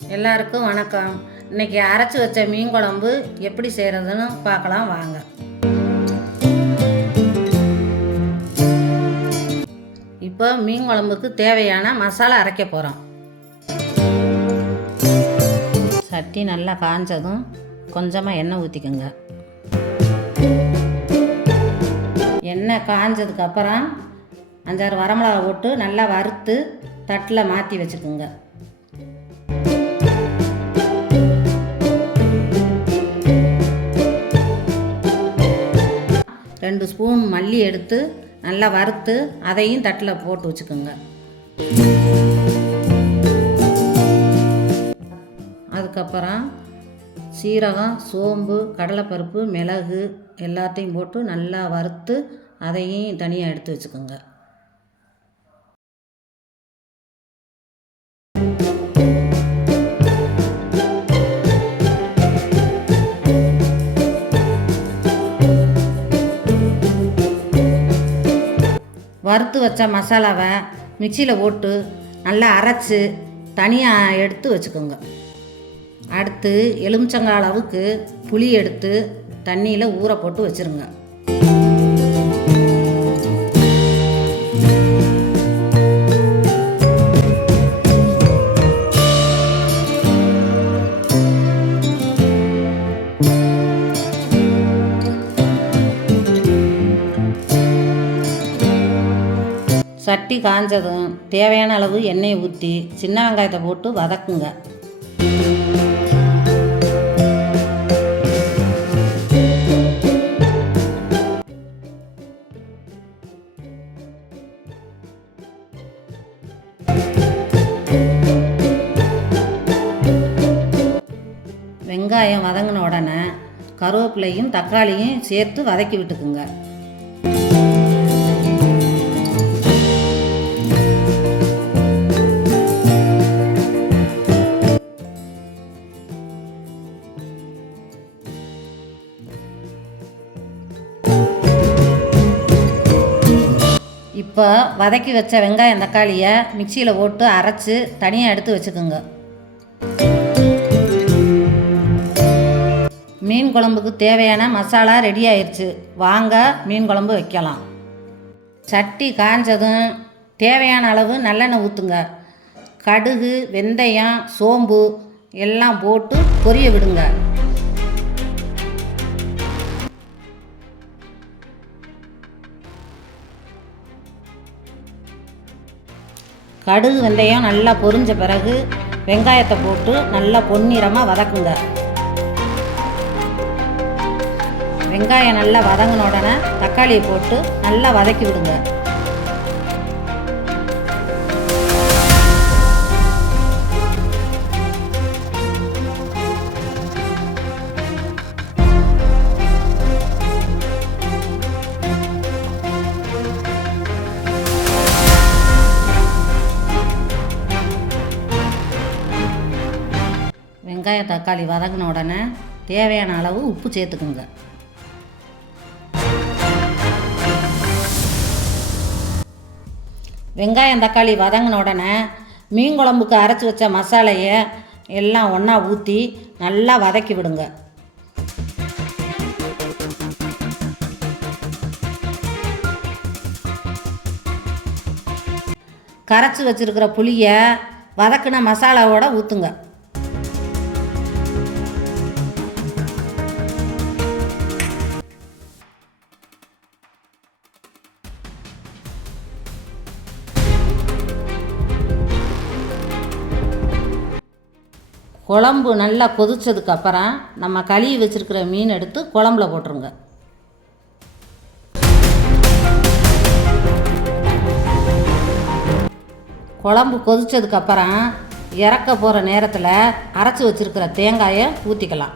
எல்லாருக்கும் வணக்கம். இன்றைக்கி அரைச்சி வச்ச மீன் குழம்பு எப்படி செய்கிறதுன்னு பார்க்கலாம் வாங்க. இப்போ மீன் குழம்புக்கு தேவையான மசாலா அரைக்க போகிறோம். சட்டி நல்லா காஞ்சதும் கொஞ்சமாக எண்ணெய் ஊற்றிக்கோங்க. எண்ணெய் காஞ்சதுக்கப்புறம் 5-6 வரமிளகா போட்டு நல்லா வறுத்து தட்டில் மாற்றி வச்சுக்கோங்க. ரெண்டு ஸ்பூன் மல்லி எடுத்து நல்லா வறுத்து அதையும் தட்டில் போட்டு வச்சுக்கோங்க. அதுக்கப்புறம் சீரகம், சோம்பு, கடலைப்பருப்பு, மிளகு எல்லாத்தையும் போட்டு நல்லா வறுத்து அதையும் தனியாக எடுத்து வச்சுக்கோங்க. வறுத்து வச்ச மசாலாவை மிக்சியில் போட்டு நல்லா அரைச்சி தனியாக எடுத்து வச்சுக்கோங்க. அடுத்து எலுமிச்சங்காய் அளவுக்கு புளி எடுத்து தண்ணியில் ஊற போட்டு வச்சுருங்க. சட்டி காஞ்சதும் தேவையான அளவு எண்ணெயை ஊற்றி சின்ன வெங்காயத்தை போட்டு வதக்குங்க. வெங்காயம் வதங்கின உடனே கருவேப்பிலையும் தக்காளியும் சேர்த்து வதக்கி விட்டுக்குங்க. இப்போ வதக்கி வச்ச வெங்காயம் தக்காளியை மிக்சியில் போட்டு அரைச்சி தனியாக எடுத்து வச்சுக்கோங்க. மீன் குழம்புக்கு தேவையான மசாலா ரெடி ஆயிடுச்சு. வாங்க மீன் குழம்பு வைக்கலாம். சட்டி காஞ்சதும் தேவையான அளவு நல்லெண்ணெய் ஊற்றுங்க. கடுகு, வெந்தயம், சோம்பு எல்லாம் போட்டு பொரிய விடுங்க. கடுகு, வெந்தயம் நல்லா பொரிஞ்ச பிறகு வெங்காயத்தை போட்டு நல்லா பொன்னிறமாக வதக்குங்க. வெங்காயம் நல்லா வதங்கின உடனே தக்காளியை போட்டு நல்லா வதக்கி விடுங்க. வெங்காயம் தக்காளி வதங்கின உடனே தேவையான அளவு உப்பு சேர்த்துக்குங்க. வெங்காயம் தக்காளி வதங்கின உடனே மீன் குழம்புக்கு அரைச்சி வச்ச மசாலையை எல்லாம் ஒன்றா ஊற்றி நல்லா வதக்கி விடுங்க. கரைச்சி வச்சுருக்கிற புளியை வதக்கின மசாலாவோட ஊற்றுங்க. குழம்பு நல்லா கொதிச்சதுக்கப்புறம் நம்ம கழுவி வச்சுருக்கிற மீன் எடுத்து குழம்புல போட்டுருங்க. குழம்பு கொதிச்சதுக்கப்புறம் இறக்க போகிற நேரத்தில் அரைச்சி வச்சுருக்கிற தேங்காயை ஊற்றிக்கலாம்.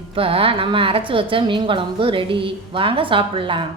இப்போ நம்ம அரைச்சி வச்ச மீன் குழம்பு ரெடி. வாங்க சாப்பிட்லாம்.